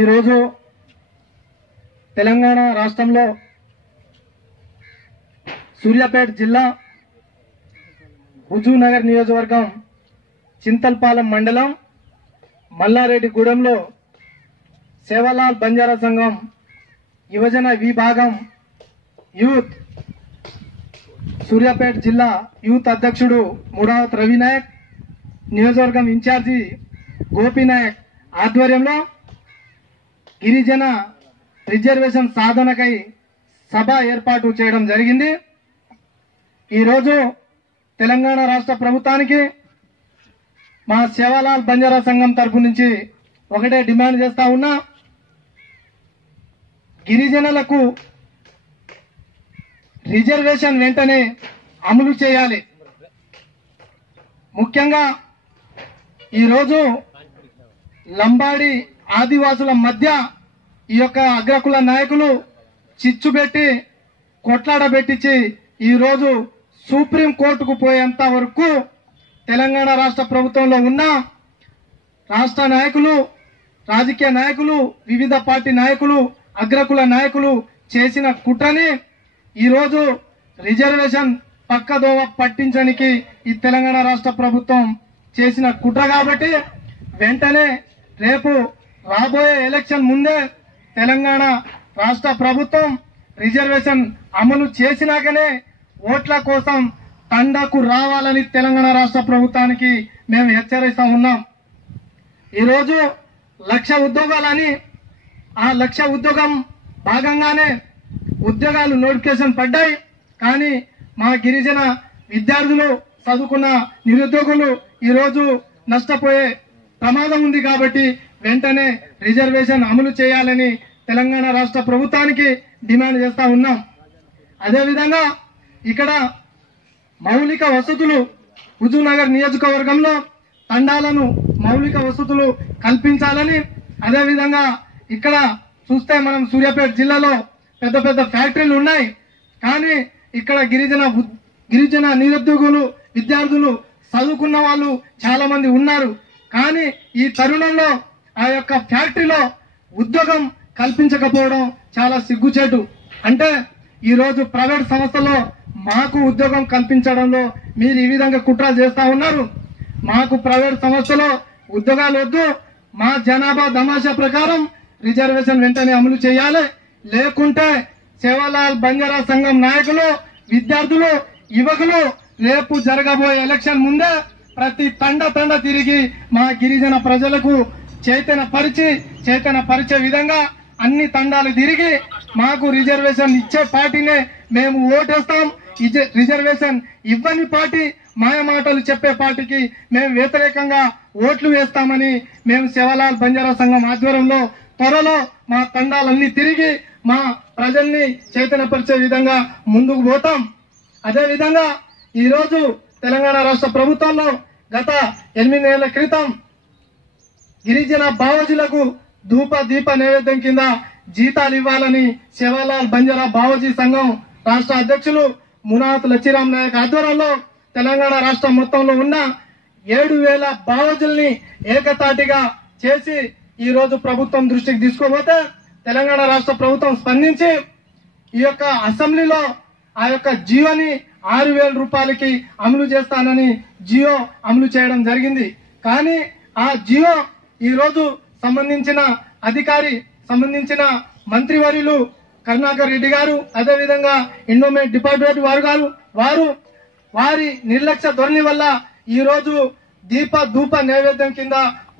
ఈరోజు తెలంగాణ రాష్ట్రంలో సూర్యాపేట జిల్లా హుజూర్నగర్ నియోజకవర్గం చింతల్పాలెం మండలం మల్లారెడ్డిగూడెంలో సేవాలాల్ బంజారా సంఘం యువజన విభాగం యూత్ సూర్యాపేట జిల్లా యూత్ అధ్యక్షుడు మురావత్ రవినాయక్, నియోజకవర్గం ఇన్ఛార్జి గోపీనాయక్ ఆధ్వర్యంలో గిరిజన రిజర్వేషన్ సాధనకై సభ ఏర్పాటు చేయడం జరిగింది. ఈరోజు తెలంగాణ రాష్ట్ర ప్రభుత్వానికి మా సేవాలాల్ బంజారా సంఘం తరపు నుంచి ఒకటే డిమాండ్ చేస్తా ఉన్నా, గిరిజనులకు రిజర్వేషన్ వెంటనే అమలు చేయాలి. ముఖ్యంగా ఈరోజు లంబాడి ఆదివాసుల మధ్య ఈ యొక్క అగ్రకుల నాయకులు చిచ్చు పెట్టి కొట్లాడబెట్టించి ఈరోజు సుప్రీం కోర్టుకు పోయేంత వరకు తెలంగాణ రాష్ట్ర ప్రభుత్వంలో ఉన్న రాష్ట్ర నాయకులు, రాజకీయ నాయకులు, వివిధ పార్టీ నాయకులు, అగ్రకుల నాయకులు చేసిన కుట్రని ఈరోజు రిజర్వేషన్ పక్కదోవ పట్టించడానికి ఈ తెలంగాణ రాష్ట్ర ప్రభుత్వం చేసిన కుట్ర కాబట్టి వెంటనే రేపు రాబోయే ఎలక్షన్ ముందే తెలంగాణ రాష్ట్ర ప్రభుత్వం రిజర్వేషన్ అమలు చేసినాకనే ఓట్ల కోసం తండాకు రావాలని తెలంగాణ రాష్ట్ర ప్రభుత్వానికి మేము హెచ్చరిస్తా ఉన్నాం. ఈరోజు 1,00,000 ఉద్యోగాలని, ఆ 1,00,000 ఉద్యోగం భాగంగానే ఉద్యోగాలు నోటిఫికేషన్ పడ్డాయి. కానీ మా గిరిజన విద్యార్థులు, చదువుకున్న నిరుద్యోగులు ఈరోజు నష్టపోయే ప్రమాదం ఉంది. కాబట్టి వెంటనే రిజర్వేషన్ అమలు చేయాలని తెలంగాణ రాష్ట్ర ప్రభుత్వానికి డిమాండ్ చేస్తా ఉన్నాం. అదేవిధంగా ఇక్కడ మౌలిక వసతులు హుజూర్నగర్ నియోజకవర్గంలో తండాలను మౌలిక వసతులు కల్పించాలని, అదేవిధంగా ఇక్కడ చూస్తే మనం సూర్యాపేట జిల్లాలో పెద్ద పెద్ద ఫ్యాక్టరీలు ఉన్నాయి. కానీ ఇక్కడ గిరిజన నిరుద్యోగులు, విద్యార్థులు, చదువుకున్న వాళ్ళు చాలా మంది ఉన్నారు. కానీ ఈ తరుణంలో ఆ యొక్క ఫ్యాక్టరీలో ఉద్యోగం కల్పించకపోవడం చాలా సిగ్గుచేటు. అంటే ఈరోజు ప్రైవేట్ సంస్థలో మాకు ఉద్యోగం కల్పించడంలో మీరు ఈ విధంగా కుట్రలు చేస్తా ఉన్నారు. మాకు ప్రైవేట్ సంస్థలో ఉద్యోగాలు వద్దు, మా జనాభా దమాషా ప్రకారం రిజర్వేషన్ వెంటనే అమలు చేయాలి. లేకుంటే సేవాలాల్ బంజారా సంఘం నాయకులు, విద్యార్థులు, యువకులు రేపు జరగబోయే ఎలక్షన్ ముందే ప్రతి తండ తిరిగి మా గిరిజన ప్రజలకు చైతన్యపరిచే విధంగా అన్ని తండాలు తిరిగి మాకు రిజర్వేషన్ ఇచ్చే పార్టీనే మేము ఓటేస్తాం. రిజర్వేషన్ ఇవ్వని పార్టీ, మాయ మాటలు చెప్పే పార్టీకి మేము వ్యతిరేకంగా ఓట్లు వేస్తామని మేము సేవాలాల్ బంజారా సంఘం ఆధ్వర్యంలో త్వరలో మా తండాలన్నీ తిరిగి మా ప్రజల్ని చైతన్యపరిచే విధంగా ముందుకు పోతాం. అదేవిధంగా ఈరోజు తెలంగాణ రాష్ట్ర ప్రభుత్వంలో గత 8 ఏళ్ల క్రితం గిరిజన బావజీలకు దీప నైవేద్యం కింద జీతాలు ఇవ్వాలని సేవాలాల్ బంజారా బావజీ సంఘం రాష్ట్ర అధ్యక్షులు మునాత్ లచ్చిరామ్ నాయక్ ఆధ్వర్యంలో తెలంగాణ రాష్ట్రం మొత్తంలో ఉన్న 7,000 బావజుల్ని ఏకతాటిగా చేసి ఈ రోజు ప్రభుత్వం దృష్టికి తీసుకోబోతే తెలంగాణ రాష్ట్ర ప్రభుత్వం స్పందించి ఈ యొక్క అసెంబ్లీలో ఆ యొక్క జియోని 6,000 రూపాయలకి అమలు చేస్తానని జియో అమలు చేయడం జరిగింది. కానీ ఆ జియో ఈ రోజు సంబంధించిన మంత్రివర్యులు కరుణాకర్ రెడ్డి గారు, అదేవిధంగా ఎండోమెంట్ డిపార్ట్మెంట్ వారి నిర్లక్ష్య ధోరణి వల్ల ఈ రోజు ధూప నైవేద్యం కింద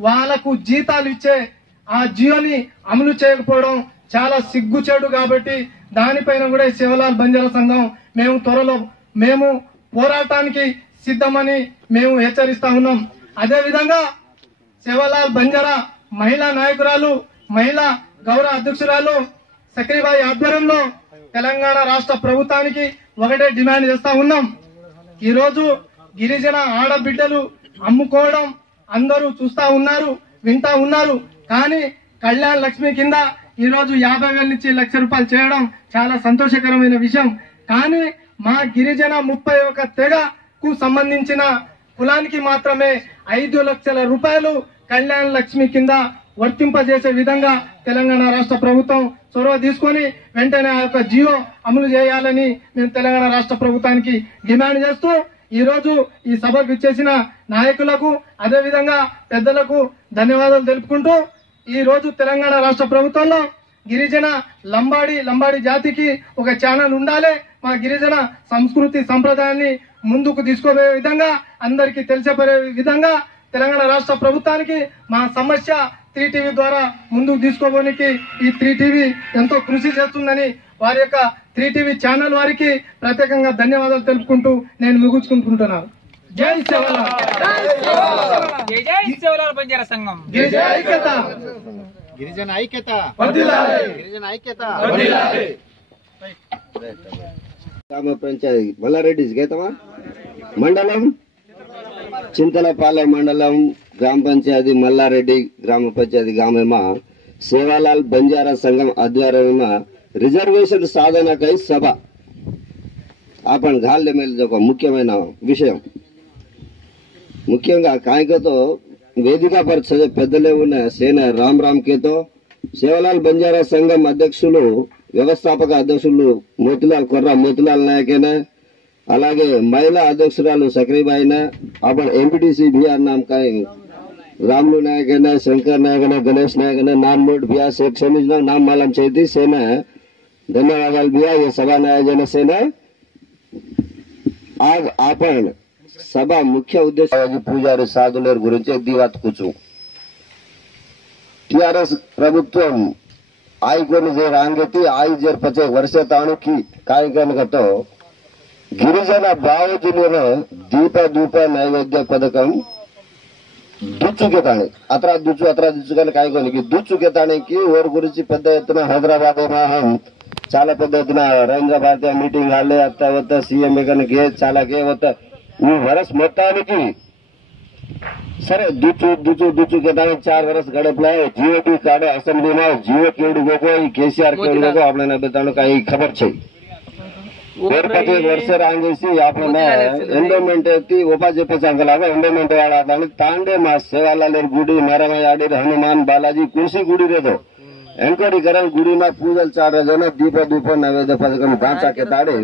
వాళ్లకు జీతాలు ఇచ్చే ఆ జియోని అమలు చేయకపోవడం చాలా సిగ్గుచేడు. కాబట్టి దానిపైన కూడా సేవాలాల్ బంజారా సంఘం మేము పోరాటానికి సిద్ధమని మేము హెచ్చరిస్తా ఉన్నాం. అదేవిధంగా సేవాలాల్ బంజారా మహిళా నాయకురాలు, మహిళా గౌరవ అధ్యక్షురాలు సక్రీబాయి ఆధ్వర్యంలో తెలంగాణ రాష్ట్ర ప్రభుత్వానికి ఒకటే డిమాండ్ చేస్తా ఉన్నాం. ఈ రోజు గిరిజన ఆడబిడ్డలు అమ్ముకోవడం అందరూ చూస్తా ఉన్నారు, వింటా ఉన్నారు. కానీ కళ్యాణ్ లక్ష్మి కింద ఈ రోజు 50,000 నుంచి 1,00,000 రూపాయలు చేయడం చాలా సంతోషకరమైన విషయం. కానీ మా గిరిజన 31 తెగకు సంబంధించిన కులానికి మాత్రమే 5 లక్షల రూపాయలు కళ్యాణ లక్ష్మి కింద వర్తింపజేసే విధంగా తెలంగాణ రాష్ట్ర ప్రభుత్వం చొరవ తీసుకొని వెంటనే ఆ యొక్క జియో అమలు చేయాలని మేము తెలంగాణ రాష్ట్ర ప్రభుత్వానికి డిమాండ్ చేస్తూ ఈ రోజు ఈ సభకు ఇచ్చేసిన నాయకులకు అదే విధంగా పెద్దలకు ధన్యవాదాలు తెలుపుకుంటూ ఈ రోజు తెలంగాణ రాష్ట్ర ప్రభుత్వంలో గిరిజన లంబాడి జాతికి ఒక ఛానల్ ఉండాలి. మా గిరిజన సంస్కృతి సంప్రదాయాన్ని ముందుకు తీసుకుపోయే విధంగా అందరికీ తెలిసిపోయే విధంగా తెలంగాణ రాష్ట్ర ప్రభుత్వానికి మా సమస్య 3TV ద్వారా ముందుకు తీసుకోవడానికి ఈ 3TV ఎంతో కృషి చేస్తుందని వారి యొక్క 3TV ఛానల్ వారికి ప్రత్యేకంగా ధన్యవాదాలు తెలుపుకుంటూ నేను ముగించుకుంటున్నాను. జై సేవలాల్, జై సేవలాల్ బంజారా సంఘం, గిరిజన ఐక్యత, గిరిజన ఐక్యత, గిరిజన ఐక్యత. గ్రామ పంచాయతీ మల్లారెడ్డి గీతమా మండలం చింతలపాలెం మండలం గ్రామ పంచాయతీ మల్లారెడ్డి గ్రామ పంచాయతీ గ్రామమా సేవాలాల్ బంజారా సంఘం ఆధ్వర్యంలో రిజర్వేషన్ సాధనకై సభ आपण घालने में ఒక ముఖ్యమైన విషయం ముఖ్యంగా కాయకతో వేదిక పర్ పెద్దలే ఉన్న సేన రామ్ కేతో సేవలాల్ బంజారా సంఘం అధ్యక్షులు వ్యవస్థాపక అధ్యక్షులు మోతిలాల్ నాయకేనా అలాగే మహిళా అధ్యక్షురాలు సక్రీబాయినా आपण एमपीटीसी भी नाम का रामलू नायकना शंकर नायकना गणेश नायकना नाम नोट भैया शेख समीजना नाम मालूम चाहिए सेना धन्यवाद भैया ये सभा आयोजन सेना आज आपण सभा मुख्य उद्देश्य పూజారి సాధుల గురించి దివాత్ కూర్చు టిఆర్ఎస్ ప్రభుత్వం ఆయికొని రాంగతి ఆయి జర్పచే వర్ష తాణుకి కార్యక్రమతో గిరిజన బావజులను దీప నైవేద్య పథకం దుచ్చుకెతాణి అత్రా దుచ్చు కానీ కాయకోనికి దుచ్చుకెతానికి ఓరు గురించి పెద్ద ఎత్తున హైదరాబాద్ చాలా పెద్ద ఎత్తున రవీంద్ర భారతీయ మీటింగ్ హాల్లే అత్తా వస్తా సీఎం గే చాలా గే వస్తా ఈ వరస్ మొత్తానికి సరే దుచ్చు కేటానికి 4 વર્ષ गड़पला जियो भी काढ़े असेंबली में जियो केवड़ गो केसीआर केवड़ गो आपने बताने का खबर छे वर्ष रांगेसी आपने एंडोमेंट उपाध्यक्ष संघलागा एंडोमेंट वाला तांडे मा सेवालाल गुड़ी मेरमयाडी हनुमान बालाजी कुर्सी गुड़ी रे दो ఎంక్వైరీ కరెంట్ గుడి में पूजल 4 जन दीप नैवेद्य पथकम ढांचा के ताड़े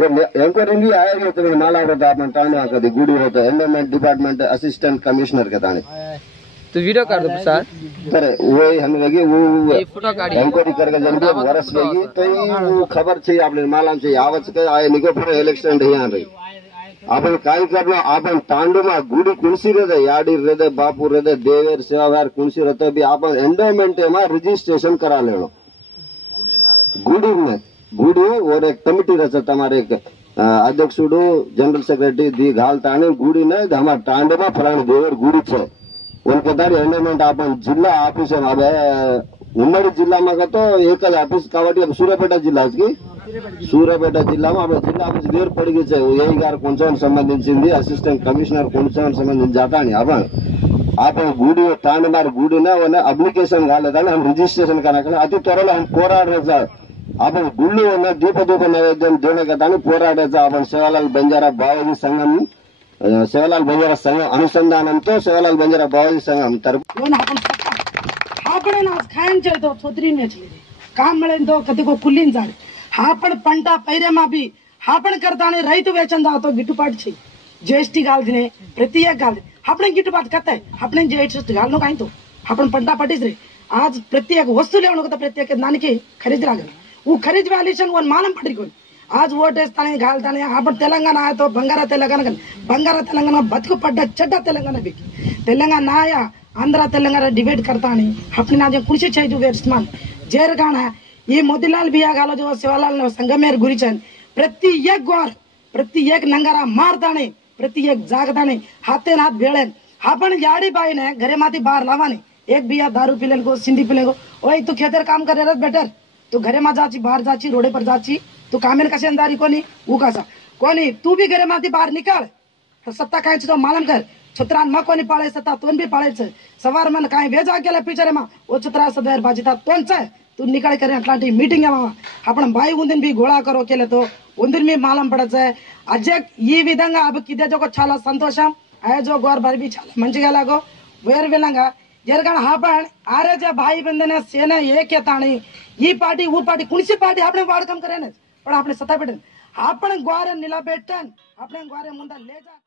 वो ఎంక్వైరీ भी आएगी तो माला होता अपन टांडा कदी गुड़ी होता एनवायरमेंट डिपार्टमेंट असिस्टेंट कमिश्नर के ताने तो वीडियो कर दो सर सर वो हम लगे वो ఎంక్వైరీ करके जन भी वर्ष लगी तो वो खबर चाहिए आपने मालूम चाहिए आवच के आए निको फिर इलेक्शन यहाँ रही अपन काय करना अपन तांडू में गुड़ी कुंसी रहते याडी रहते बापू रहते देवेर सेवावार कुंसी रहते भी अपन एंडोमेंट में रजिस्ट्रेशन करा लेनो गुड़ी में गुड़ी और एक कमिटी रहता हमारे अध्यक्षुडू जनरल सेक्रेटरी दी घालताने गुड़ी ने हमारे तांडे में फलाने देवेर गुड़ी छे उनके दारी एंडोमेंट अपन जिला ऑफिस है अब उम्मडी जिला में तो एक ऑफिस कावटी अब सूर्यापेट जिला सूर्यापेट जिला में अब जिला ऑफिस वेर पड़ी गई यही गार కొంచెం సంబంధించింది అసిస్టెంట్ కమిషనర్ కొంచెం సంబంధించి जातानी अपन आपण गुड़ी तांडमार गुड़ी ने उन्हें अप्लिकेशन घालेदानी हम रजिस्ट्रेशन कराने अति त्वरలో हम పోరాడేዛ आपण गुళ్ళు उन्हें दीप नैवेद्యం देने का दानी పోరాడేዛ अपन सेवालाल बंजारा बावाजी संघम सेवालाल बंजारा संघ अनुसंधानंతో सेवालाल बंजारा बावाजी संघम तरफ आपण आज खायन तो छोत्री में काम मिळे तो कधी को कुल्लीन जाड आपण पंट पैरेमा भी आपण करताने रैतु वेचन जातो गिट्टुपाट छे जीएसटी घालने प्रति एक घाल आपण गिट्टुपाट करताय आपण जीएसटी घालनो काय तो आपण पंटा पटीस रे आज प्रत्येक वस्तू लेवणो का प्रत्येक नानके खरीद लागल वो खरीद वालीशन वन मालम पड़ी कोण आज वोट वेस्ताने घालताने आपण तेलंगाणा आहे तो बंगारा तेलंगाणा बतकु पड्डा चड्डा तेलंगाणा भी तेलंगाणा आया आंध्र तेलंगाणा डिबेट करताने आपण आज कुर्सी चाहिए वेस्टमान जेरगाणा ये मोतीलाल बिया गालो जो सेवालाल संगमेर गुरीचन प्रति एक गोर प्रति एक नंगारा मारताने प्रति एक जागताने हाथे हाथ भेळेन आपण याडी बाई ने घरे माथी बाहर लावाने एक बिया दारू पीलेन को सिंधी पीले को ओए तू खेतर काम करे रस बेटर तू घरे मा जाची बाहर जाची रोडे पर जाची तू कामेन कसे अंदारी कोनी ऊ कसा कोनी तू भी घरे माथी बाहर निकाल तो सत्ता काय तो मालूम कर छत्रान मा कोनी पाळे सत्ता तोन भी पाळेच सवार मन काय वेजा गेला पिचरे मा ओ छत्रा सदैर बाजीता तोनच तू निकाल करे अట్లాంటి మీటింగ్ आपण बाई ఉందిని भी गोळा करो केले तो ఉందిని మీ మాలం పడచ్చే అజక్ ఈ విధంగా అబ కిదే జో చాలా సంతోషం అయ జో గోర్ బర్ भी చాలా మంచిగా లాగో వేర్ విలంగా जर कारण आपण आरे ज्या भाई बंधन सेना एक येताणी ही पार्टी वो पार्टी कुणसी पार्टी આપણે વાડકમ કરે ને પણ આપણે સત્તા બેઠે આપણે ગ્વારે નિલા બેઠન આપણે ગ્વારે મુંડા ले जा